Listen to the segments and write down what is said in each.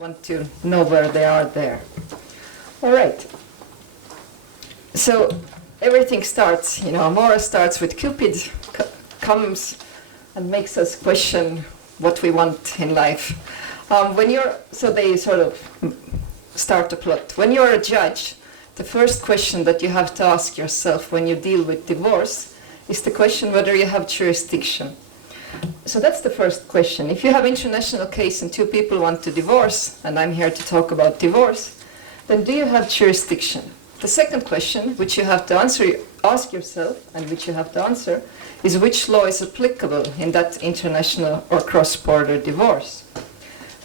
Want to know where they are there. All right. So everything starts, Amora starts with Cupid, comes and makes us question what we want in life. So they sort of start a plot. When you're a judge, the first question that you have to ask yourself when you deal with divorce is the question whether you have jurisdiction. So that's the first question. If you have international case and two people want to divorce, and I'm here to talk about divorce, then do you have jurisdiction? The second question, which you have to ask yourself, and which you have to answer, is which law is applicable in that international or cross-border divorce?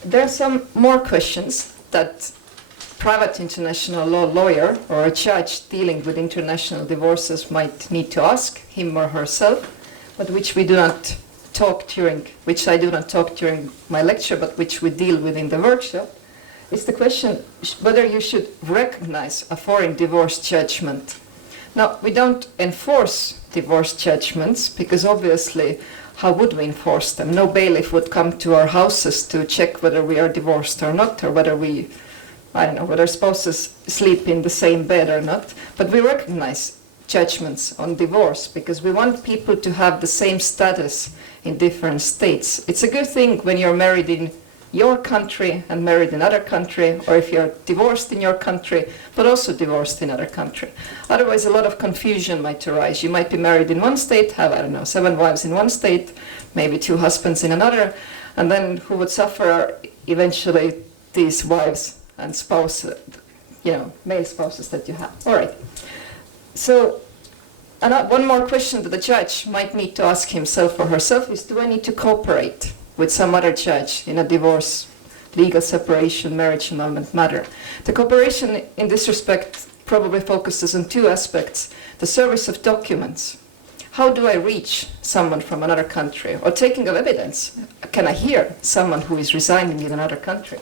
There are some more questions that private international law lawyer or a judge dealing with international divorces might need to ask him or herself, but which I do not talk during my lecture, but which we deal with in the workshop, is the question whether you should recognize a foreign divorce judgment. Now, we don't enforce divorce judgments because obviously, how would we enforce them? No bailiff would come to our houses to check whether we are divorced or not, or whether spouses sleep in the same bed or not. But we recognize judgments on divorce because we want people to have the same status in different states. It's a good thing when you're married in your country and married in another country, or if you're divorced in your country, but also divorced in another country. Otherwise, a lot of confusion might arise. You might be married in one state, have, 7 wives in one state, maybe 2 husbands in another, and then who would suffer are eventually these wives and male spouses that you have. All right. So, one more question that the judge might need to ask himself or herself is, do I need to cooperate with some other judge in a divorce, legal separation, marriage annulment matter? The cooperation in this respect probably focuses on 2 aspects. The service of documents. How do I reach someone from another country? Or taking of evidence, can I hear someone who is residing in another country?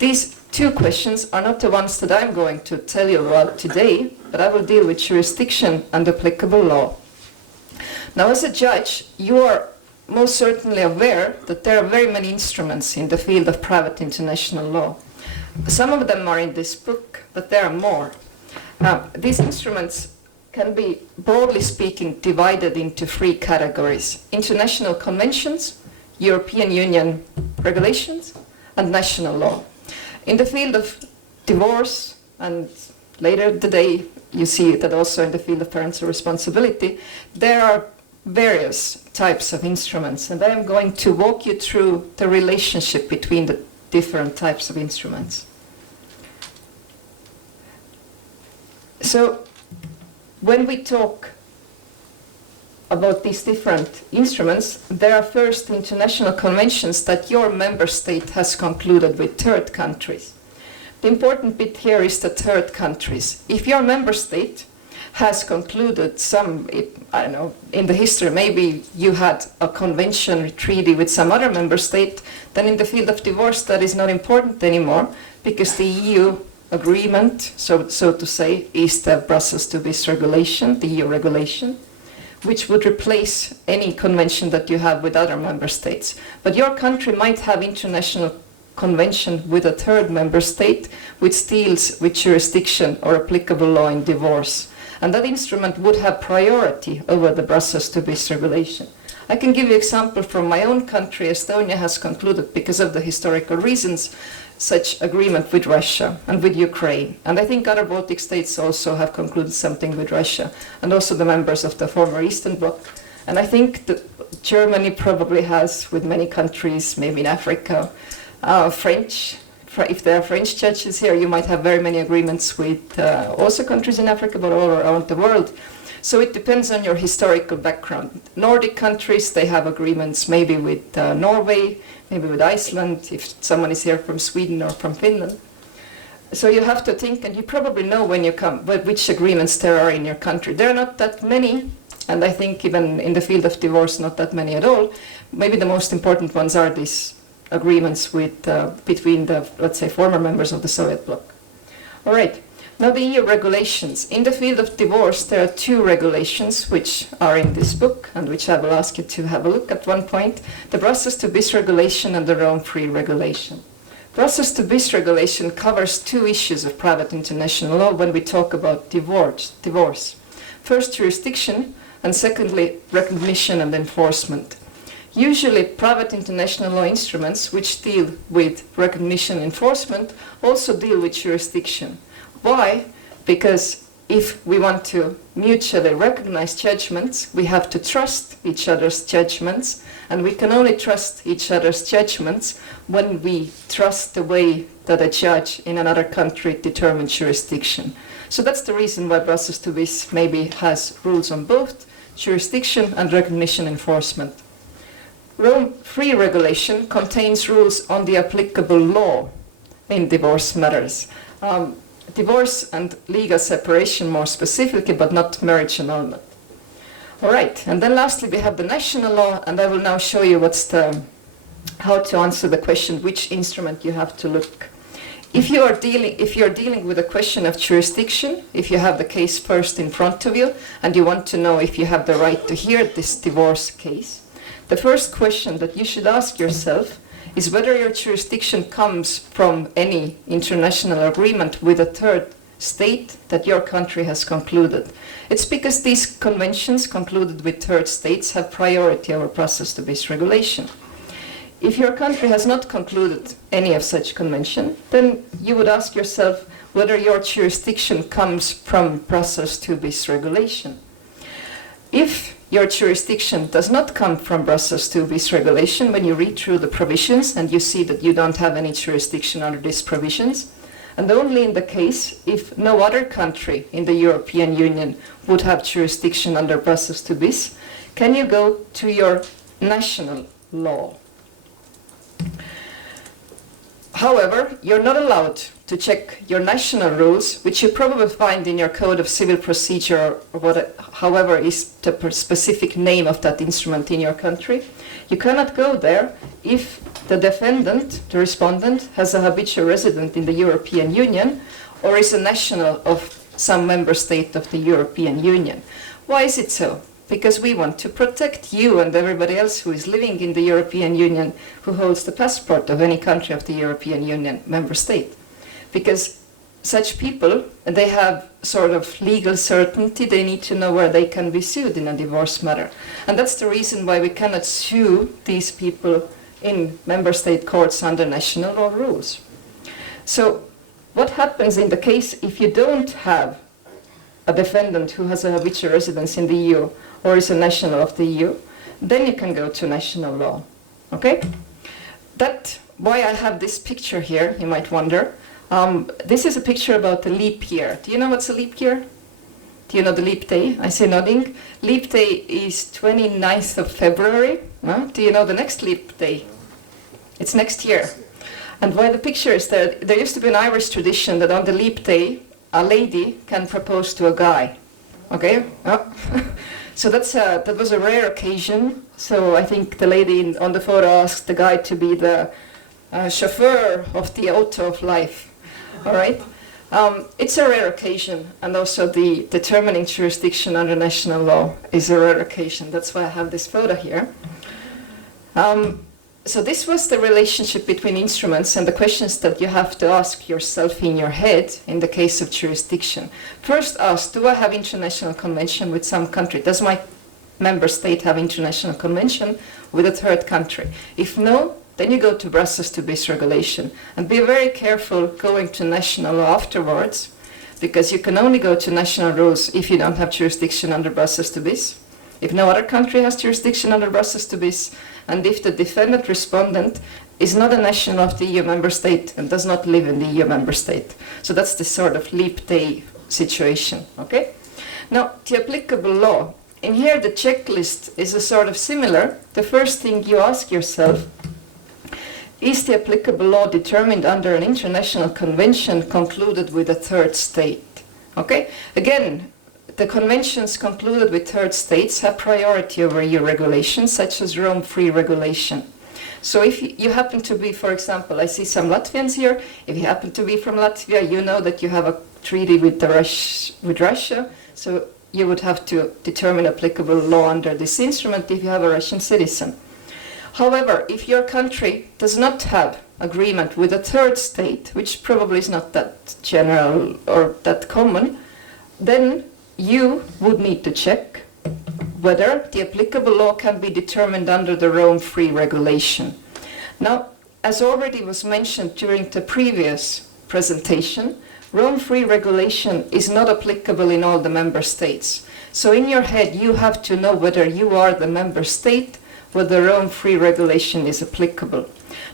These 2 questions are not the ones that I'm going to tell you about today, but I will deal with jurisdiction and applicable law. Now, as a judge, you are most certainly aware that there are very many instruments in the field of private international law. Some of them are in this book, but there are more. These instruments can be, broadly speaking, divided into 3 categories: international conventions, European Union regulations, and national law. In the field of divorce, and later today you see that also in the field of parental responsibility, there are various types of instruments, and I am going to walk you through the relationship between the different types of instruments. So, when we talk about these different instruments, there are first international conventions that your member state has concluded with third countries. The important bit here is the third countries. If your member state has concluded in the history, maybe you had a convention treaty with some other member state, then in the field of divorce that is not important anymore because the EU agreement, so to say, is the Brussels II-bis regulation, the EU regulation, which would replace any convention that you have with other member states. But your country might have international convention with a third member state which deals with jurisdiction or applicable law in divorce. And that instrument would have priority over the Brussels II-bis regulation. I can give you an example from my own country. Estonia has concluded, because of the historical reasons, such agreement with Russia and with Ukraine. And I think other Baltic states also have concluded something with Russia, and also the members of the former Eastern Bloc. And I think that Germany probably has, with many countries, maybe in Africa, French. If there are French judges here, you might have very many agreements with also countries in Africa, but all around the world. So it depends on your historical background. Nordic countries, they have agreements maybe with Norway, maybe with Iceland, if someone is here from Sweden or from Finland. So you have to think, and you probably know when you come, which agreements there are in your country. There are not that many, and I think even in the field of divorce, not that many at all. Maybe the most important ones are these agreements with between the, let's say, former members of the Soviet bloc. All right. Now the EU regulations. In the field of divorce, there are 2 regulations which are in this book and which I will ask you to have a look at one point. The Brussels II-bis regulation and the Rome III regulation. Brussels to bis regulation covers two issues of private international law when we talk about divorce. First, jurisdiction, and secondly, recognition and enforcement. Usually, private international law instruments which deal with recognition and enforcement also deal with jurisdiction. Why? Because if we want to mutually recognize judgments, we have to trust each other's judgments, and we can only trust each other's judgments when we trust the way that a judge in another country determines jurisdiction. So that's the reason why Brussels to bis maybe has rules on both jurisdiction and recognition enforcement. Rome III regulation contains rules on the applicable law in divorce matters. Divorce and legal separation more specifically, but not marriage annulment. All right, and then lastly we have the national law, and I will now show you how to answer the question which instrument you have to look. If you are dealing with a question of jurisdiction, if you have the case first in front of you and you want to know if you have the right to hear this divorce case, the first question that you should ask yourself is whether your jurisdiction comes from any international agreement with a third state that your country has concluded. It's because these conventions concluded with third states have priority over Brussels to bis regulation. If your country has not concluded any of such convention, then you would ask yourself whether your jurisdiction comes from Brussels to bis regulation. If your jurisdiction does not come from Brussels to bis regulation, when you read through the provisions and you see that you don't have any jurisdiction under these provisions, and only in the case if no other country in the European Union would have jurisdiction under Brussels to bis, can you go to your national law. However, you're not allowed to check your national rules, which you probably find in your Code of Civil Procedure, or however is the specific name of that instrument in your country. You cannot go there if the defendant, the respondent, has a habitual resident in the European Union or is a national of some member state of the European Union. Why is it so? Because we want to protect you and everybody else who is living in the European Union who holds the passport of any country of the European Union member state. Because such people, they have sort of legal certainty, they need to know where they can be sued in a divorce matter. And that's the reason why we cannot sue these people in member state courts under national law rules. So what happens in the case if you don't have a defendant who has a habitual residence in the EU or is a national of the EU? Then you can go to national law. Okay? That's why I have this picture here, you might wonder. This is a picture about the leap year. Do you know what's a leap year? Do you know the leap day? I see nodding. Leap day is 29th of February. Do you know the next leap day? It's next year. And why the picture is there used to be an Irish tradition that on the leap day, a lady can propose to a guy. Okay? So that was a rare occasion. So I think the lady on the photo asked the guy to be the chauffeur of the auto of life. All right? It's a rare occasion, and also the determining jurisdiction under national law is a rare occasion. That's why I have this photo here. So this was the relationship between instruments and the questions that you have to ask yourself in your head in the case of jurisdiction. First ask, do I have international convention with some country? Does my member state have international convention with a third country? If no, then you go to Brussels to bis regulation. And be very careful going to national law afterwards, because you can only go to national rules if you don't have jurisdiction under Brussels to bis, if no other country has jurisdiction under Brussels to bis, and if the defendant respondent is not a national of the EU member state and does not live in the EU member state. So that's the sort of leap day situation, okay? Now, the applicable law. In here, the checklist is a sort of similar. The first thing you ask yourself, is the applicable law determined under an international convention concluded with a third state? Okay? Again, the conventions concluded with third states have priority over EU regulations, such as Rome III regulation. So if you happen to be, for example, I see some Latvians here, if you happen to be from Latvia, you know that you have a treaty with Russia, so you would have to determine applicable law under this instrument if you have a Russian citizen. However, if your country does not have agreement with a third state, which probably is not that general or that common, then you would need to check whether the applicable law can be determined under the Rome Free Regulation. Now, as already was mentioned during the previous presentation, Rome Free Regulation is not applicable in all the member states. So in your head, you have to know whether you are the member state where the Rome Free Regulation is applicable.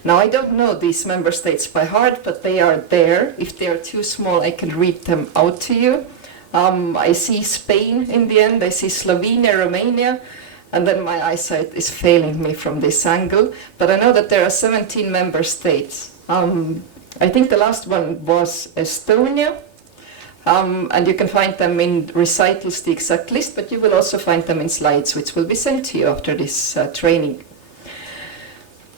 Now, I don't know these member states by heart, but they are there. If they are too small, I can read them out to you. I see Spain in the end, I see Slovenia, Romania, and then my eyesight is failing me from this angle. But I know that there are 17 member states. I think the last one was Estonia, and you can find them in recitals, the exact list, but you will also find them in slides, which will be sent to you after this training.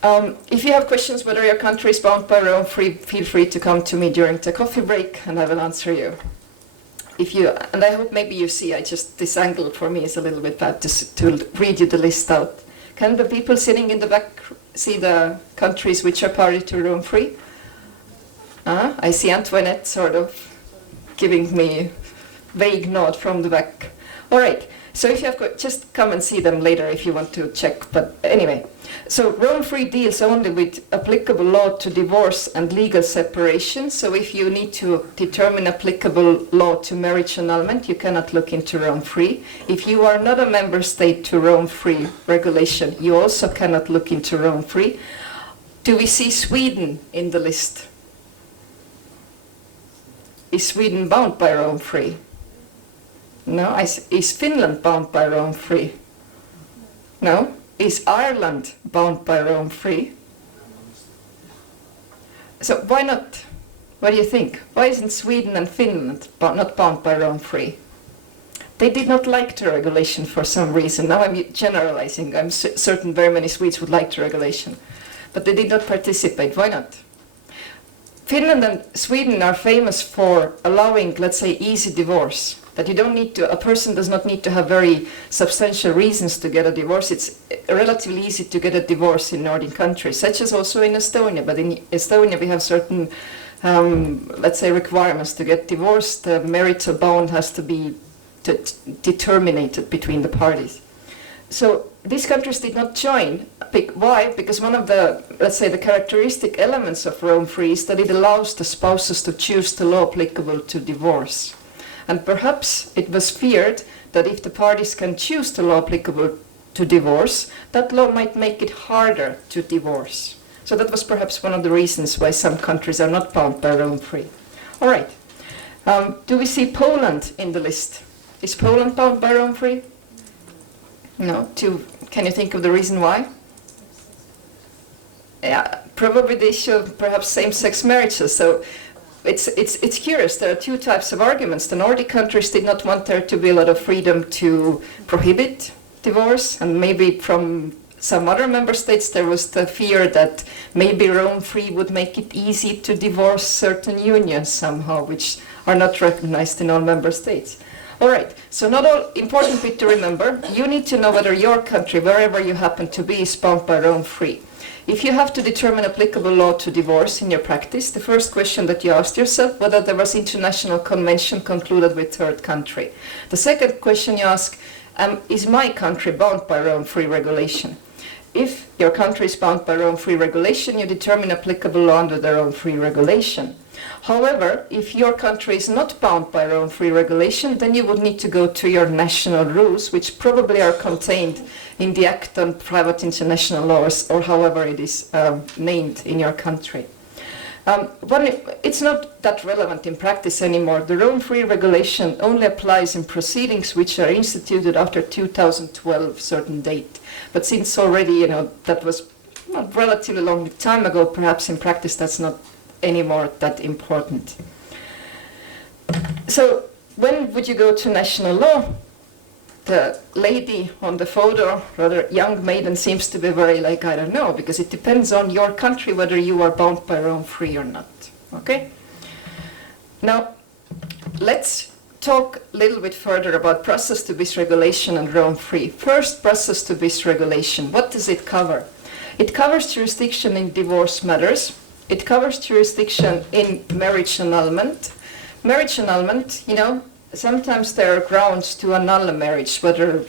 If you have questions whether your country is bound by Rome Free, feel free to come to me during the coffee break, and I will answer you. And I hope maybe you see, this angle for me is a little bit bad to read you the list out. Can the people sitting in the back see the countries which are party to Rome Free? I see Antoinette sort of giving me vague nod from the back. All right, so if you have just come and see them later if you want to check. But anyway, so Rome Free deals only with applicable law to divorce and legal separation. So if you need to determine applicable law to marriage annulment, you cannot look into Rome Free. If you are not a member state to Rome Free Regulation, you also cannot look into Rome Free. Do we see Sweden in the list? Is Sweden bound by Rome Free? No. Is Finland bound by Rome Free? No. Is Ireland bound by Rome Free? So why not? What do you think? Why isn't Sweden and Finland not bound by Rome Free? They did not like the regulation for some reason. Now I'm generalizing. I'm certain very many Swedes would like the regulation, but they did not participate. Why not? Finland and Sweden are famous for allowing, let's say, easy divorce. That you don't need to, a person does not need to have very substantial reasons to get a divorce. It's relatively easy to get a divorce in Nordic countries, such as also in Estonia. But in Estonia we have certain, let's say, requirements to get divorced. The marital bond has to be determined between the parties. So these countries did not join. Why? Because one of the, let's say, the characteristic elements of Rome Free is that it allows the spouses to choose the law applicable to divorce. And perhaps it was feared that if the parties can choose the law applicable to divorce, that law might make it harder to divorce. So that was perhaps one of the reasons why some countries are not bound by Rome Free. All right. Do we see Poland in the list? Is Poland bound by Rome Free? No. Can you think of the reason why? Yeah, probably the issue of perhaps same-sex marriages. So it's curious. There are two types of arguments. The Nordic countries did not want there to be a lot of freedom to prohibit divorce, and maybe from some other member states there was the fear that maybe Rome Free would make it easy to divorce certain unions somehow, which are not recognized in all member states. All right, so not all important bit to remember. You need to know whether your country, wherever you happen to be, is bound by Rome Free. If you have to determine applicable law to divorce in your practice, the first question that you asked yourself, whether there was international convention concluded with third country. The second question you ask, is my country bound by Rome Free Regulation? If your country is bound by Rome Free Regulation, you determine applicable law under the Rome Free Regulation. However, if your country is not bound by Rome Free Regulation, then you would need to go to your national rules, which probably are contained in the Act on Private International Laws, or however it is named in your country. It's not that relevant in practice anymore. The Rome Free Regulation only applies in proceedings which are instituted after 2012 certain date. But since already, that was a relatively long time ago, perhaps in practice that's not anymore that important. So when would you go to national law? The lady on the photo, rather young maiden, seems to be very I don't know, because it depends on your country whether you are bound by Rome Free or not. Okay? Now, let's talk a little bit further about process to bis regulation and Rome Free. First, process to bis regulation. What does it cover? It covers jurisdiction in divorce matters. It covers jurisdiction in marriage annulment. Marriage annulment, sometimes there are grounds to annul a marriage, whether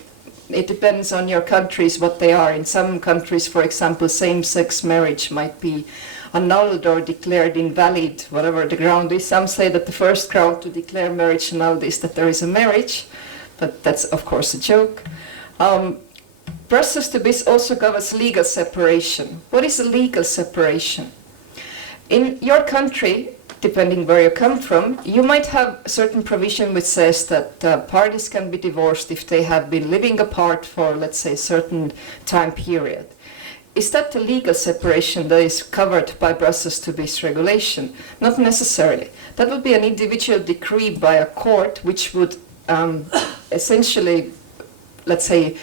it depends on your countries what they are. In some countries, for example, same-sex marriage might be annulled or declared invalid, whatever the ground is. Some say that the first ground to declare marriage annulled is that there is a marriage, but that's of course a joke. Process to bis also covers legal separation. What is a legal separation? In your country, depending where you come from, you might have a certain provision which says that parties can be divorced if they have been living apart for, let's say, a certain time period. Is that the legal separation that is covered by Brussels to bis regulation? Not necessarily. That would be an individual decree by a court which would essentially, let's say,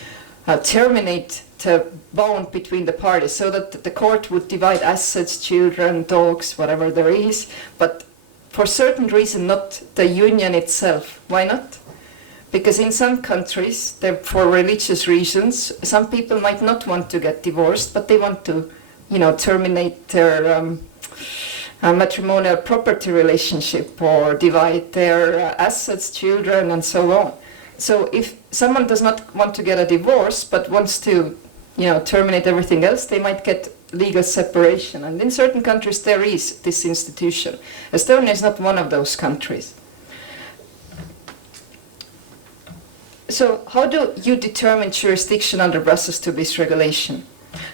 terminate the bond between the parties, so that the court would divide assets, children, dogs, whatever there is, but for certain reason not the union itself. Why not? Because in some countries, for religious reasons, some people might not want to get divorced, but they want to, terminate their matrimonial property relationship or divide their assets, children, and so on. So if someone does not want to get a divorce but wants to, terminate everything else, they might get legal separation. And in certain countries there is this institution. Estonia is not one of those countries. So how do you determine jurisdiction under Brussels to bis regulation?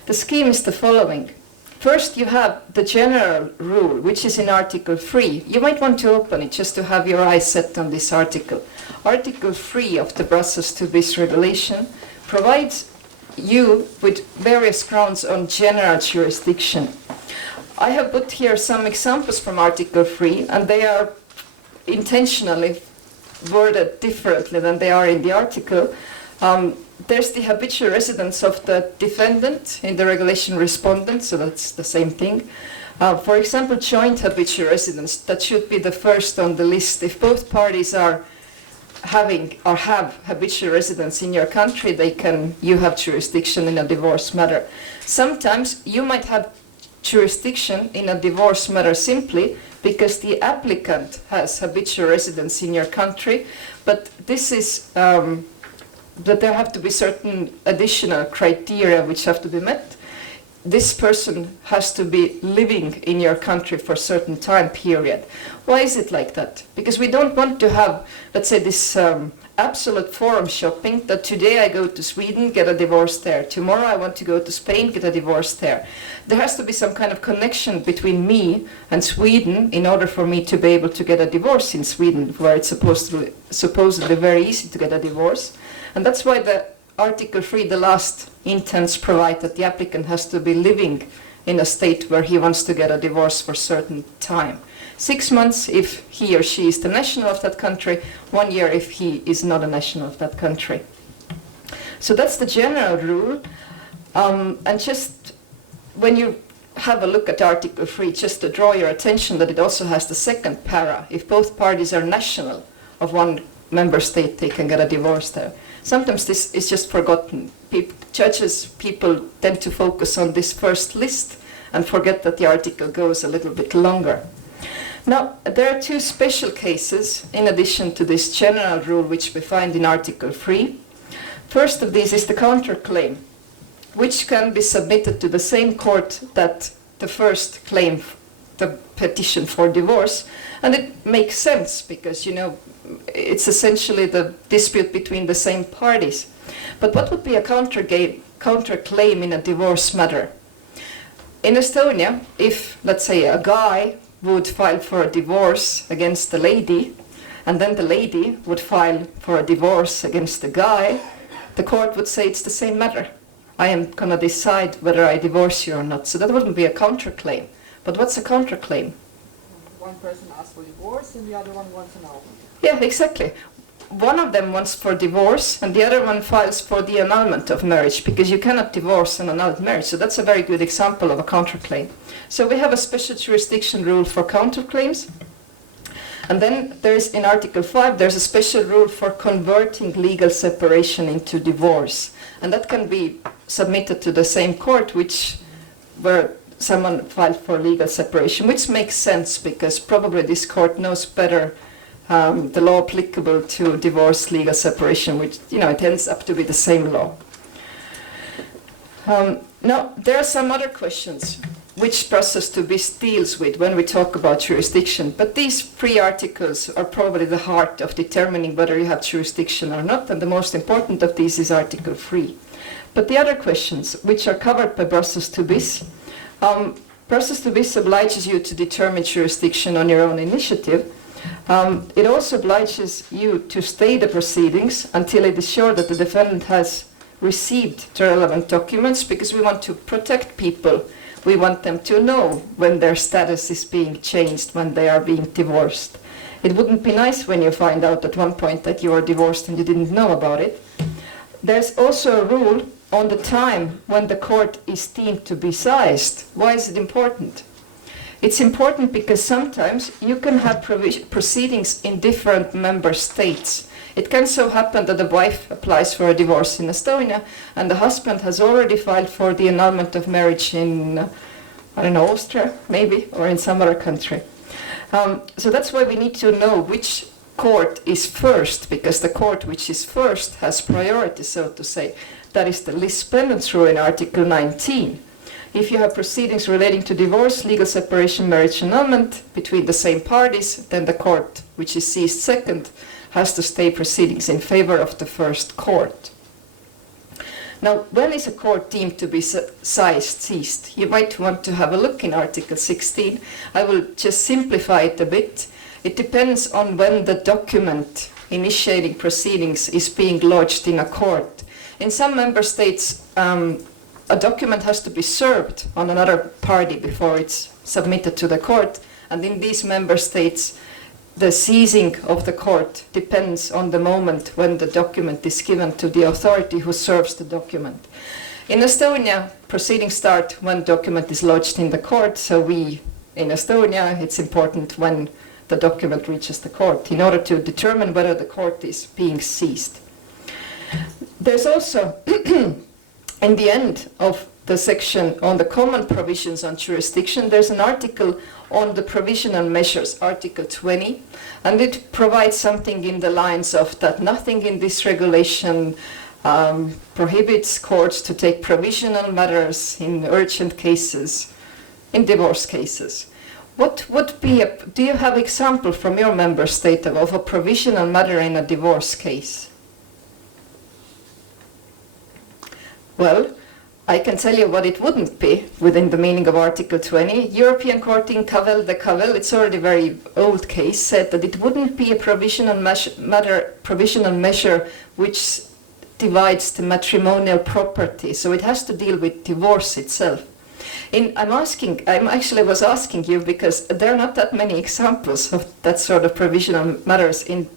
The scheme is the following. First, you have the general rule, which is in Article 3. You might want to open it just to have your eyes set on this article. Article 3 of the Brussels to bis regulation provides you with various grounds on general jurisdiction. I have put here some examples from Article 3, and they are intentionally worded differently than they are in the article. There's the habitual residence of the defendant in the regulation respondent, so that's the same thing. For example, joint habitual residence, that should be the first on the list. If both parties are having or have habitual residence in your country, you have jurisdiction in a divorce matter. Sometimes you might have jurisdiction in a divorce matter simply because the applicant has habitual residence in your country, but this is that there have to be certain additional criteria which have to be met. This person has to be living in your country for a certain time period. Why is it like that? Because we don't want to have, let's say, this absolute forum shopping, that today I go to Sweden, get a divorce there. Tomorrow I want to go to Spain, get a divorce there. There has to be some kind of connection between me and Sweden in order for me to be able to get a divorce in Sweden, where it's supposedly very easy to get a divorce. And that's why the Article 3, the last intents provide that the applicant has to be living in a state where he wants to get a divorce for a certain time. 6 months if he or she is the national of that country, 1 year if he is not a national of that country. So that's the general rule. And just when you have a look at Article 3, just to draw your attention that it also has the second para. If both parties are national of one member state, they can get a divorce there. Sometimes this is just forgotten. People tend to focus on this first list and forget that the article goes a little bit longer. Now, there are two special cases in addition to this general rule which we find in Article 3. First of these is the counterclaim, which can be submitted to the same court that the first claim, the petition for divorce. And it makes sense because, it's essentially the dispute between the same parties. But what would be a counterclaim in a divorce matter? In Estonia, if, let's say, a guy would file for a divorce against the lady, and then the lady would file for a divorce against the guy, the court would say it's the same matter. I am going to decide whether I divorce you or not. So that wouldn't be a counterclaim. But what's a counterclaim? One person asks for divorce and the other one wants an annulment. Yeah, exactly. One of them wants for divorce and the other one files for the annulment of marriage, because you cannot divorce an annulled marriage. So that's a very good example of a counterclaim. So we have a special jurisdiction rule for counterclaims. And then there's in Article 5, there's a special rule for converting legal separation into divorce. And that can be submitted to the same court which where someone filed for legal separation, which makes sense because probably this court knows better the law applicable to divorce legal separation, which, it ends up to be the same law. Now, there are some other questions which process to be deals with when we talk about jurisdiction, but these 3 articles are probably the heart of determining whether you have jurisdiction or not, and the most important of these is Article 3. But the other questions, which are covered by process to bis, process to bis obliges you to determine jurisdiction on your own initiative. It also obliges you to stay the proceedings until it is sure that the defendant has received the relevant documents, because we want to protect people. We want them to know when their status is being changed, when they are being divorced. It wouldn't be nice when you find out at one point that you are divorced and you didn't know about it. There's also a rule on the time when the court is deemed to be seized. Why is it important? It's important because sometimes you can have proceedings in different member states. It can so happen that the wife applies for a divorce in Estonia and the husband has already filed for the annulment of marriage in, Austria, maybe, or in some other country. So that's why we need to know which court is first, because the court which is first has priority, so to say. That is the lis pendens rule in Article 19. If you have proceedings relating to divorce, legal separation, marriage annulment between the same parties, then the court which is seized second has to stay proceedings in favor of the first court. Now, when is a court deemed to be seized? You might want to have a look in Article 16. I will just simplify it a bit. It depends on when the document initiating proceedings is being lodged in a court. In some member states, a document has to be served on another party before it's submitted to the court, and in these member states, the seizing of the court depends on the moment when the document is given to the authority who serves the document. In Estonia, proceedings start when document is lodged in the court, so in Estonia, it's important when the document reaches the court in order to determine whether the court is being seized. There's also, in the end of the section on the common provisions on jurisdiction, there's an article on the provisional measures, Article 20, and it provides something in the lines of that nothing in this regulation prohibits courts to take provisional matters in urgent cases, in divorce cases. What would be do you have example from your member state of a provisional matter in a divorce case? Well, I can tell you what it wouldn't be within the meaning of Article 20. European Court in Cavell, it's already a very old case, said that it wouldn't be a provisional measure which divides the matrimonial property. So it has to deal with divorce itself. I was asking you because there are not that many examples of that sort of provisional matters in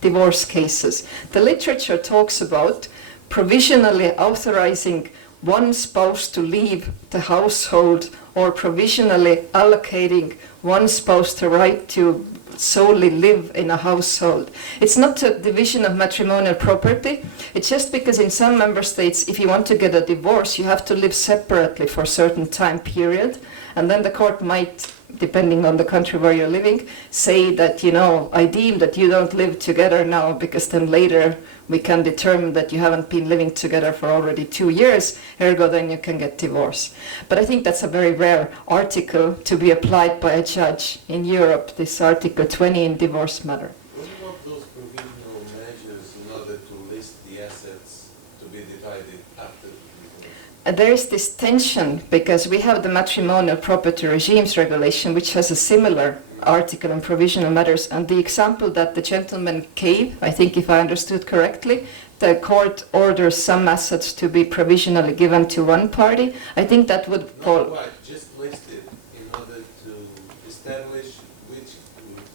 divorce cases. The literature talks about provisionally authorizing one spouse to leave the household or provisionally allocating one spouse the right to solely live in a household. It's not a division of matrimonial property. It's just because in some member states, if you want to get a divorce, you have to live separately for a certain time period. And then the court might, depending on the country where you're living, say that, I deem that you don't live together now because then later we can determine that you haven't been living together for already 2 years, ergo then you can get divorced. But I think that's a very rare article to be applied by a judge in Europe, this Article 20 in divorce matter. What about those provisional measures in order to list the assets to be divided after the divorce? There is this tension because we have the matrimonial property regimes regulation, which has a similar article on provisional matters, and the example that the gentleman gave, I think if I understood correctly, the court orders some assets to be provisionally given to one party. I think that would fall. Not quite, just listed in order to establish which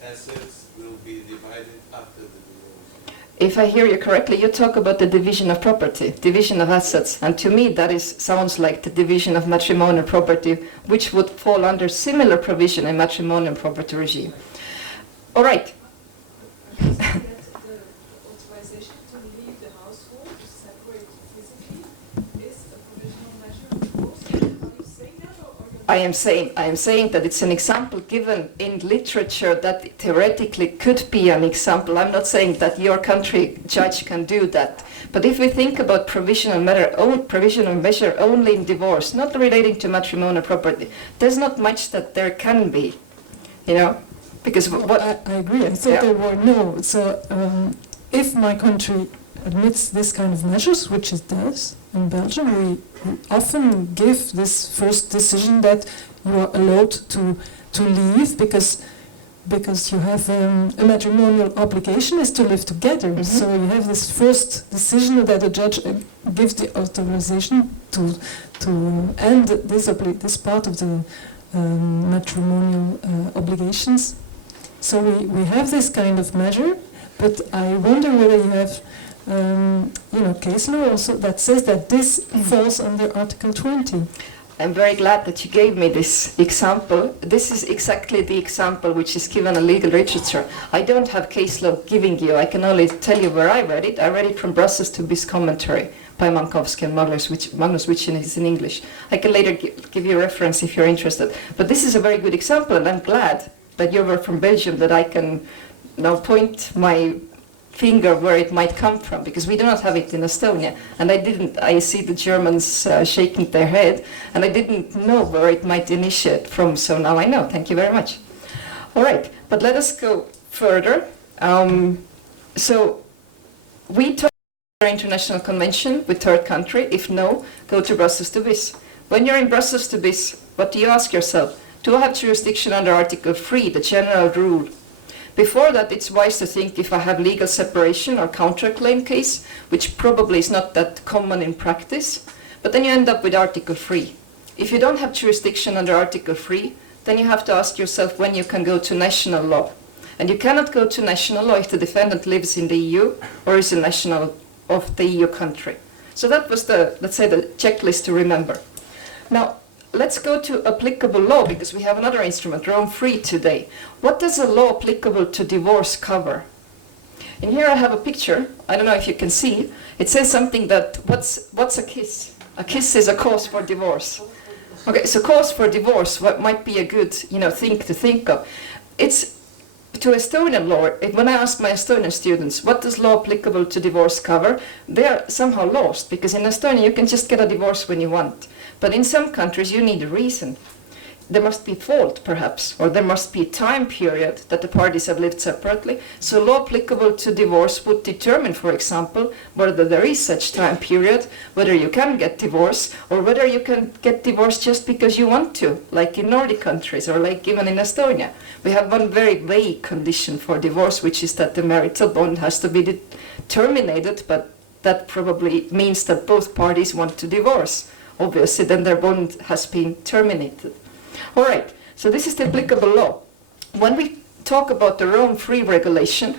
assets will be divided after the divorce. If I hear you correctly, you talk about the division of property, division of assets, and to me that sounds like the division of matrimonial property, which would fall under similar provision in matrimonial property regime. All right. The authorization to leave the household, to separate physically, is a provisional measure of divorce. Are you saying that, or I am saying that it's an example given in literature that theoretically could be an example. I'm not saying that your country judge can do that. But if we think about provisional measure only in divorce, not relating to matrimonial property, there's not much that there can be, you know, because what I agree. I thought there were no. So if my country admits this kind of measures, which it does in Belgium, we often give this first decision that you are allowed to leave because you have a matrimonial obligation is to live together. Mm-hmm. So you have this first decision that the judge gives the authorization to end this part of the matrimonial obligations. So we have this kind of measure, but I wonder whether you have case law also that says that this falls under Article 20. I'm very glad that you gave me this example. This is exactly the example which is given in legal literature. I don't have case law giving you. I can only tell you where I read it. I read it from Brussels to Bis commentary by Mankowski and Magnus, which is in English. I can later give you a reference if you're interested. But this is a very good example, and I'm glad that you were from Belgium, that I can now point my finger where it might come from, because we do not have it in Estonia, and I see the Germans shaking their head, and I didn't know where it might initiate from, so now I know. Thank you very much. All right, but let us go further. So we talk about international convention with third country. If no, go to Brussels to Bis. When you're in Brussels to Bis, what do you ask yourself? Do I have jurisdiction under Article 3, the general rule? Before that, it's wise to think if I have legal separation or counterclaim case, which probably is not that common in practice, but then you end up with Article 3. If you don't have jurisdiction under Article 3, then you have to ask yourself when you can go to national law. And you cannot go to national law if the defendant lives in the EU or is a national of the EU country. So that was the checklist to remember. Now, let's go to applicable law, because we have another instrument, Rome Free, today. What does a law applicable to divorce cover? In here I have a picture. I don't know if you can see. It says something that, what's a kiss? A kiss is a cause for divorce. Okay, so cause for divorce, what might be a good thing to think of? It's to Estonian law. When I ask my Estonian students, what does law applicable to divorce cover? They are somehow lost, because in Estonia you can just get a divorce when you want. But in some countries you need a reason. There must be fault, perhaps, or there must be a time period that the parties have lived separately. So law applicable to divorce would determine, for example, whether there is such time period, whether you can get divorce, or whether you can get divorce just because you want to, like in Nordic countries, or like even in Estonia. We have one very vague condition for divorce, which is that the marital bond has to be terminated, but that probably means that both parties want to divorce. Obviously, then their bond has been terminated. All right, so this is the applicable law. When we talk about the Rome Free Regulation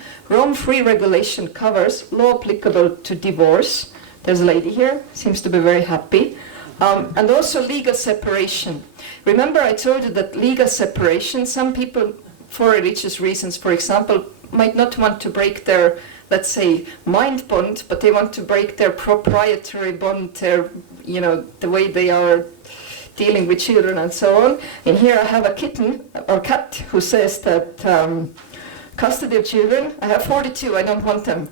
covers law applicable to divorce. There's a lady here, seems to be very happy. And also legal separation. Remember I told you that legal separation, some people, for religious reasons, for example, might not want to break their, let's say, mind bond, but they want to break their proprietary bond, their, the way they are dealing with children and so on. And here I have a kitten, or cat, who says that custody of children, I have 42, I don't want them.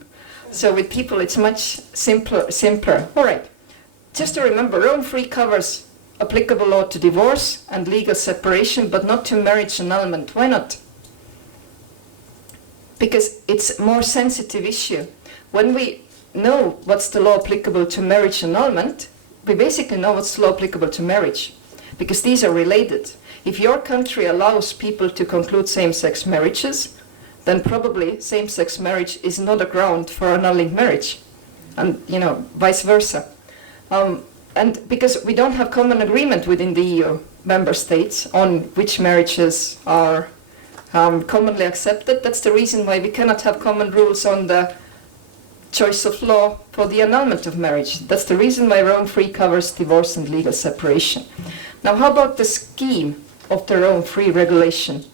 So with people it's much simpler. All right, just to remember, Rome Free covers applicable law to divorce and legal separation, but not to marriage annulment. Why not? Because it's a more sensitive issue. When we know what's the law applicable to marriage annulment, we basically know what's the law applicable to marriage, because these are related. If your country allows people to conclude same-sex marriages, then probably same-sex marriage is not a ground for annulling marriage, and vice versa. And because we don't have common agreement within the EU member states on which marriages are commonly accepted, that's the reason why we cannot have common rules on the choice of law for the annulment of marriage. That's the reason why Rome Free covers divorce and legal separation. Now, how about the scheme of the Rome Free regulation?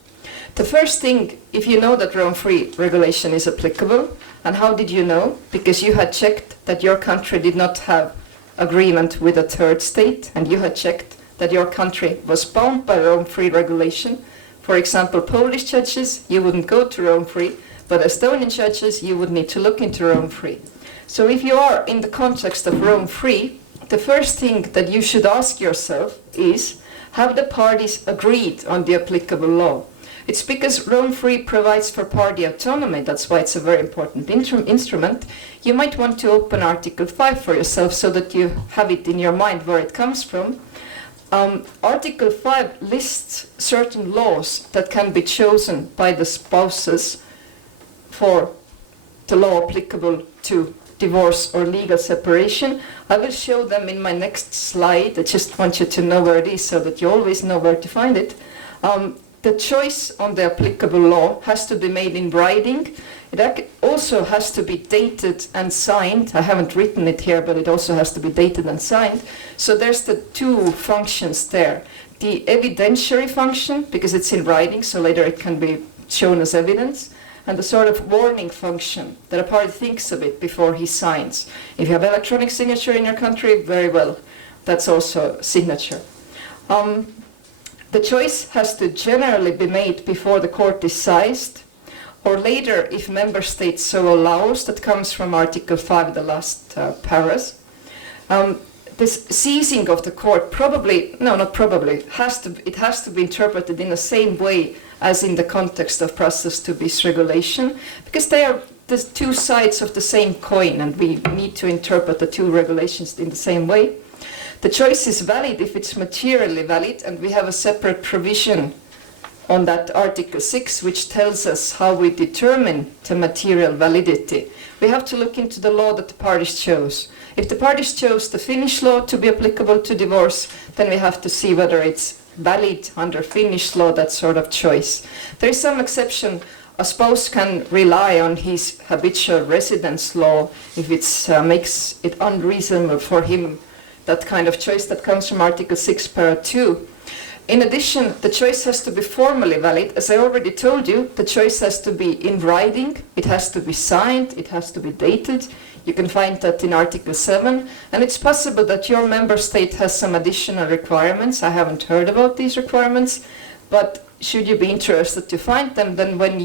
The first thing, if you know that Rome Free regulation is applicable, and how did you know? Because you had checked that your country did not have agreement with a third state, and you had checked that your country was bound by Rome Free regulation. For example, Polish judges, you wouldn't go to Rome Free, but Estonian judges, you would need to look into Rome Free. So if you are in the context of Rome Free, the first thing that you should ask yourself is, have the parties agreed on the applicable law? It's because Rome Free provides for party autonomy, that's why it's a very important instrument. You might want to open Article 5 for yourself so that you have it in your mind where it comes from. Article 5 lists certain laws that can be chosen by the spouses for the law applicable to divorce or legal separation. I will show them in my next slide. I just want you to know where it is so that you always know where to find it. The choice on the applicable law has to be made in writing. It also has to be dated and signed. I haven't written it here, but it also has to be dated and signed. So there's the two functions there. The evidentiary function, because it's in writing, so later it can be shown as evidence, and the sort of warning function that a party thinks of it before he signs. If you have electronic signature in your country, very well. That's also signature. The choice has to generally be made before the court is seized, or later if member states so allows. That comes from Article 5, the last paras. This seizing of the court it has to be interpreted in the same way as in the context of process to bis regulation, because they are the two sides of the same coin, and we need to interpret the two regulations in the same way. The choice is valid if it's materially valid, and we have a separate provision on that Article 6, which tells us how we determine the material validity. We have to look into the law that the parties chose. If the parties chose the Finnish law to be applicable to divorce, then we have to see whether it's valid under Finnish law, that sort of choice. There is some exception. A spouse can rely on his habitual residence law if it makes it unreasonable for him, that kind of choice that comes from Article 6, para 2. In addition, the choice has to be formally valid. As I already told you, the choice has to be in writing, it has to be signed, it has to be dated. You can find that in Article 7. And it's possible that your member state has some additional requirements. I haven't heard about these requirements, but should you be interested to find them, then when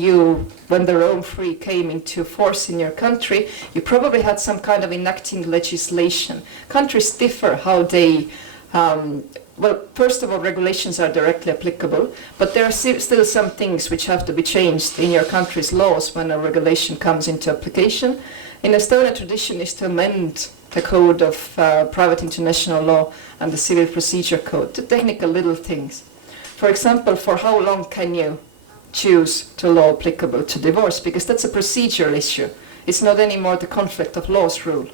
the Rome Free came into force in your country, you probably had some kind of enacting legislation. Countries differ how they, first of all, regulations are directly applicable, but there are still some things which have to be changed in your country's laws when a regulation comes into application. In Estonia, tradition is to amend the Code of Private International Law and the Civil Procedure Code, the technical little things. For example, for how long can you choose the law applicable to divorce? Because that's a procedural issue. It's not anymore the conflict of laws rule.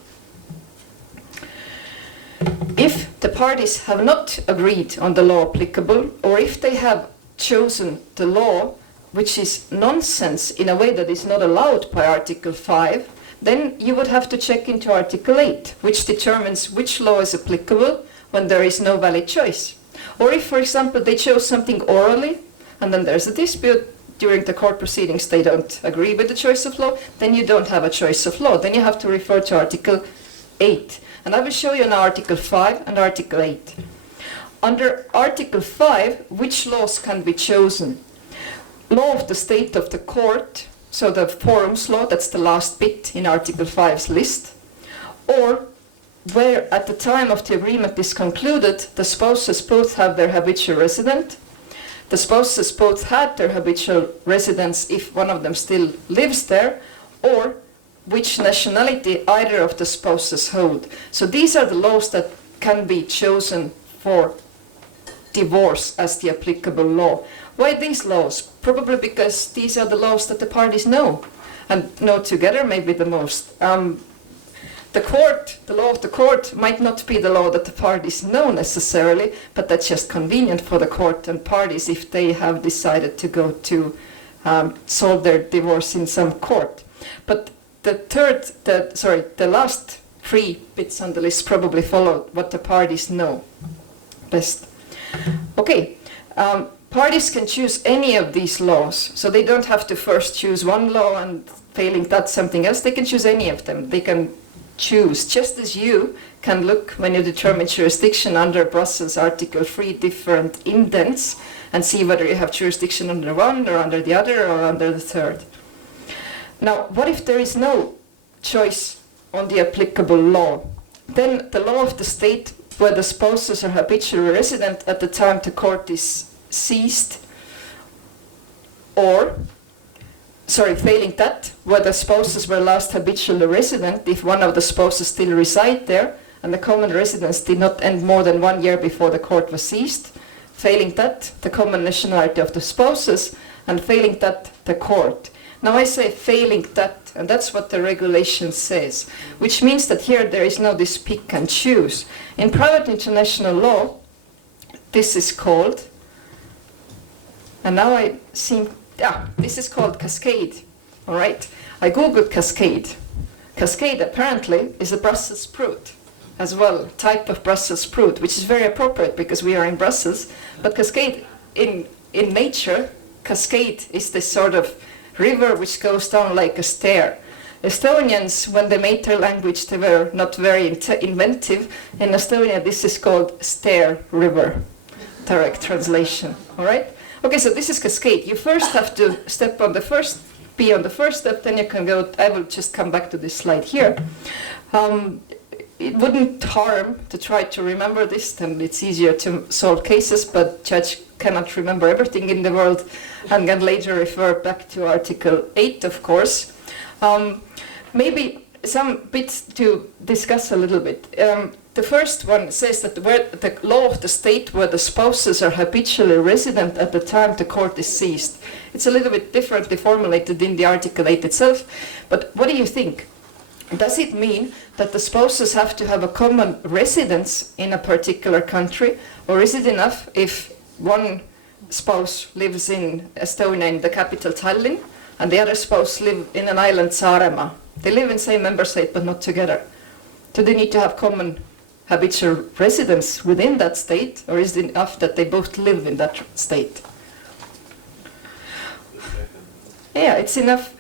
If the parties have not agreed on the law applicable, or if they have chosen the law which is nonsense in a way that is not allowed by Article 5, then you would have to check into Article 8, which determines which law is applicable when there is no valid choice. Or if, for example, they chose something orally, and then there's a dispute during the court proceedings, they don't agree with the choice of law, then you don't have a choice of law. Then you have to refer to Article 8. And I will show you now Article 5 and Article 8. Under Article 5, which laws can be chosen? Law of the state of the court, so the forums law, that's the last bit in Article 5's list, or where at the time of the agreement is concluded, the spouses both have their habitual resident. The spouses both had their habitual residence if one of them still lives there, or which nationality either of the spouses hold. So these are the laws that can be chosen for divorce as the applicable law. Why these laws? Probably because these are the laws that the parties know, and know together maybe the most. The law of the court might not be the law that the parties know necessarily, but that's just convenient for the court and parties if they have decided to go to solve their divorce in some court. But the last three bits on the list probably follow what the parties know best. Okay, parties can choose any of these laws, so they don't have to first choose one law and failing that something else. They can choose any of them. They can choose, just as you can look when you determine jurisdiction under Brussels Article 3 different indents and see whether you have jurisdiction under one or under the other or under the third. Now, what if there is no choice on the applicable law? Then the law of the state where the spouses are habitually resident at the time the court is ceased, or, failing that, where the spouses were last habitually resident, if one of the spouses still reside there, and the common residence did not end more than 1 year before the court was ceased, failing that, the common nationality of the spouses, and failing that, the court. Now I say failing that, and that's what the regulation says, which means that here there is no this pick and choose. In private international law, this is called, and now I seem, this is called cascade, all right? I googled cascade. Cascade apparently is a Brussels sprout as well, type of Brussels sprout, which is very appropriate because we are in Brussels, but cascade, in nature, cascade is this sort of river which goes down like a stair. Estonians, when they made their language, they were not very inventive. In Estonia, this is called stair river, direct translation, all right? Okay, so this is cascade. You first have to be on the first step, then you can go, I will just come back to this slide here. It wouldn't harm to try to remember this, then it's easier to solve cases, but judge cannot remember everything in the world and can later refer back to Article 8, of course. Maybe some bits to discuss a little bit. The first one says that the law of the state where the spouses are habitually resident at the time the court is ceased. It's a little bit differently formulated in the Article 8 itself, but what do you think? Does it mean that the spouses have to have a common residence in a particular country, or is it enough if one spouse lives in Estonia in the capital Tallinn and the other spouse live in an island Saaremaa? They live in same member state but not together. Do they need to have common habitual residence within that state, or is it enough that they both live in that state? Yeah, it's enough.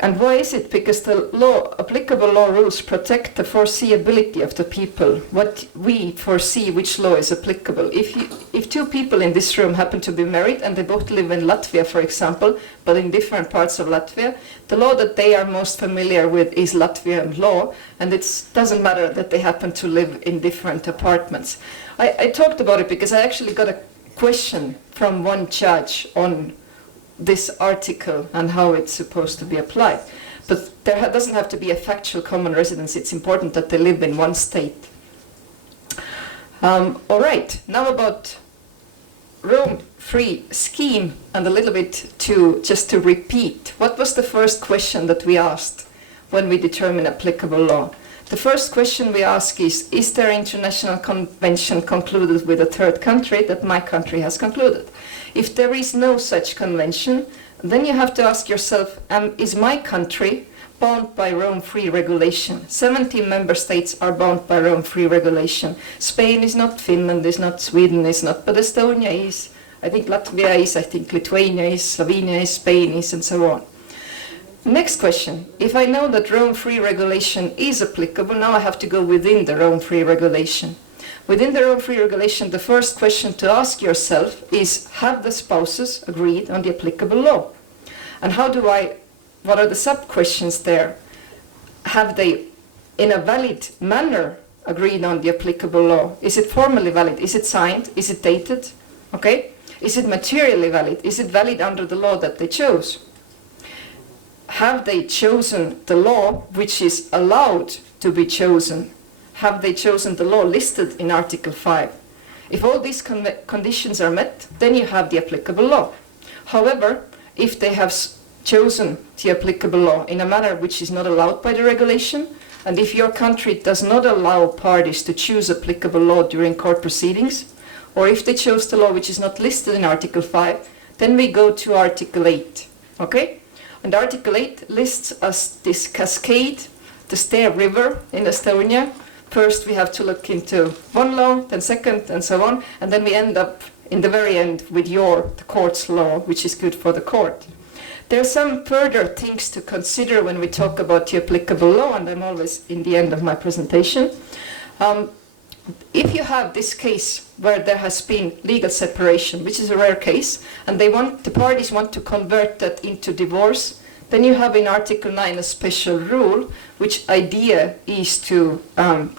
And why is it? Because the applicable law rules protect the foreseeability of the people, what we foresee which law is applicable. If two people in this room happen to be married and they both live in Latvia, for example, but in different parts of Latvia, the law that they are most familiar with is Latvian law, and it doesn't matter that they happen to live in different apartments. I talked about it because I actually got a question from one judge on this article and how it's supposed to be applied. But there doesn't have to be a factual common residence. It's important that they live in one state. All right, now about Rome-free scheme, and a little bit just to repeat. What was the first question that we asked when we determine applicable law? The first question we ask is there international convention concluded with a third country that my country has concluded? If there is no such convention, then you have to ask yourself, is my country bound by Rome-free regulation? 17 member states are bound by Rome-free regulation. Spain is not, Finland is not, Sweden is not, but Estonia is, I think Latvia is, I think Lithuania is, Slovenia is, Spain is, and so on. Next question. If I know that Rome-free regulation is applicable, now I have to go within the Rome-free regulation. Within the Rome-free regulation, the first question to ask yourself is, have the spouses agreed on the applicable law? And what are the sub-questions there? Have they, in a valid manner, agreed on the applicable law? Is it formally valid? Is it signed? Is it dated? Okay? Is it materially valid? Is it valid under the law that they chose? Have they chosen the law which is allowed to be chosen? Have they chosen the law listed in Article 5? If all these conditions are met, then you have the applicable law. However, if they have chosen the applicable law in a manner which is not allowed by the regulation, and if your country does not allow parties to choose applicable law during court proceedings, or if they chose the law which is not listed in Article 5, then we go to Article 8. Okay? And Article 8 lists us this cascade, the stair river in Estonia. First we have to look into one law, then second, and so on, and then we end up in the very end with the court's law, which is good for the court. There are some further things to consider when we talk about the applicable law, and I'm always in the end of my presentation. If you have this case where there has been legal separation, which is a rare case, and the parties want to convert that into divorce, then you have in Article 9 a special rule, which idea is to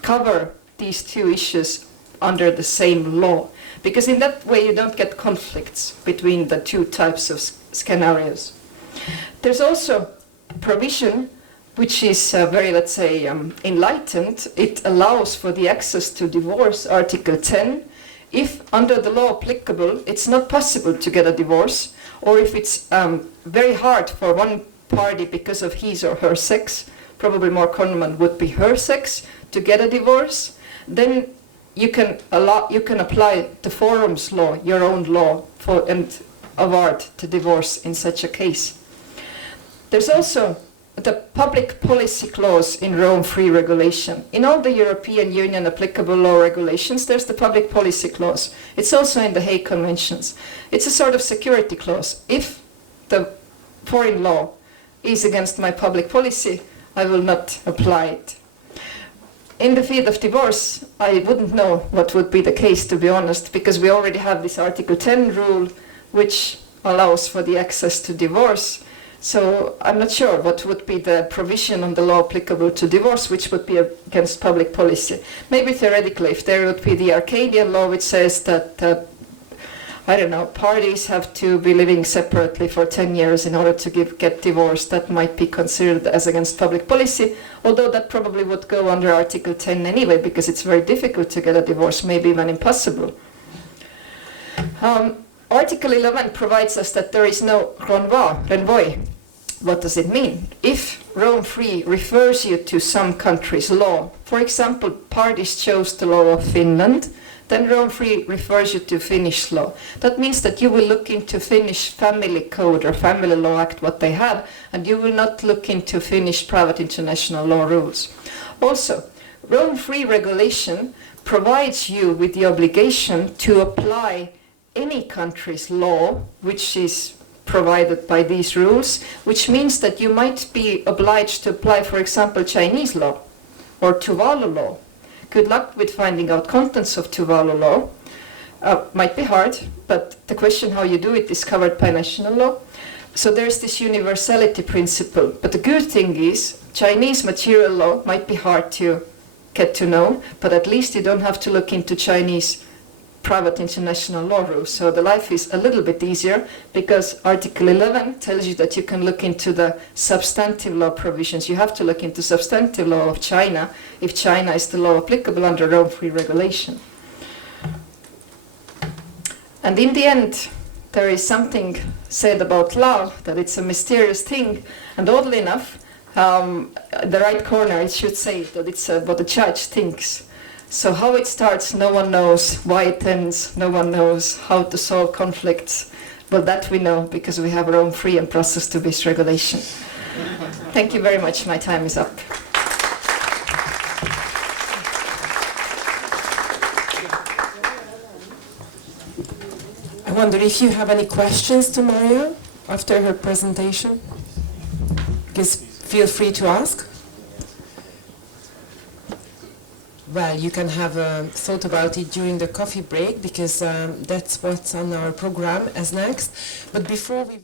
cover these two issues under the same law. Because in that way you don't get conflicts between the two types of scenarios. There's also provision which is very, let's say, enlightened. It allows for the access to divorce, Article 10, if under the law applicable it's not possible to get a divorce, or if it's very hard for one party because of his or her sex, probably more common would be her sex, to get a divorce, then you can apply the forum's law, your own law, and award the divorce in such a case. There's also the public policy clause in Rome Free Regulation. In all the European Union applicable law regulations, there's the public policy clause. It's also in the Hague Conventions. It's a sort of security clause. If the foreign law is against my public policy, I will not apply it. In the field of divorce, I wouldn't know what would be the case, to be honest, because we already have this Article 10 rule, which allows for the access to divorce. So I'm not sure what would be the provision on the law applicable to divorce, which would be against public policy. Maybe theoretically, if there would be the Arcadian law, which says that, parties have to be living separately for 10 years in order to get divorced, that might be considered as against public policy, although that probably would go under Article 10 anyway, because it's very difficult to get a divorce, maybe even impossible. Article 11 provides us that there is no renvoi. What does it mean? If Rome Free refers you to some country's law, for example, parties chose the law of Finland, then Rome Free refers you to Finnish law. That means that you will look into Finnish family code or family law act, what they have, and you will not look into Finnish private international law rules. Also, Rome Free Regulation provides you with the obligation to apply any country's law which is provided by these rules, which means that you might be obliged to apply, for example, Chinese law or Tuvalu law. Good luck with finding out contents of Tuvalu law. Might be hard, but the question how you do it is covered by national law. So there's this universality principle. But the good thing is Chinese material law might be hard to get to know, but at least you don't have to look into Chinese private international law rules. So the life is a little bit easier because Article 11 tells you that you can look into the substantive law provisions. You have to look into substantive law of China if China is the law applicable under Rome Free Regulation. And in the end, there is something said about love, that it's a mysterious thing. And oddly enough, the right corner, it should say that it's what the judge thinks. So how it starts, no one knows. Why it ends, no one knows. How to solve conflicts, well, that we know because we have our own free and process to this regulation. Thank you very much. My time is up. I wonder if you have any questions to Maria after her presentation. Just feel free to ask. Well, you can have a thought about it during the coffee break because that's what's on our program as next. But before we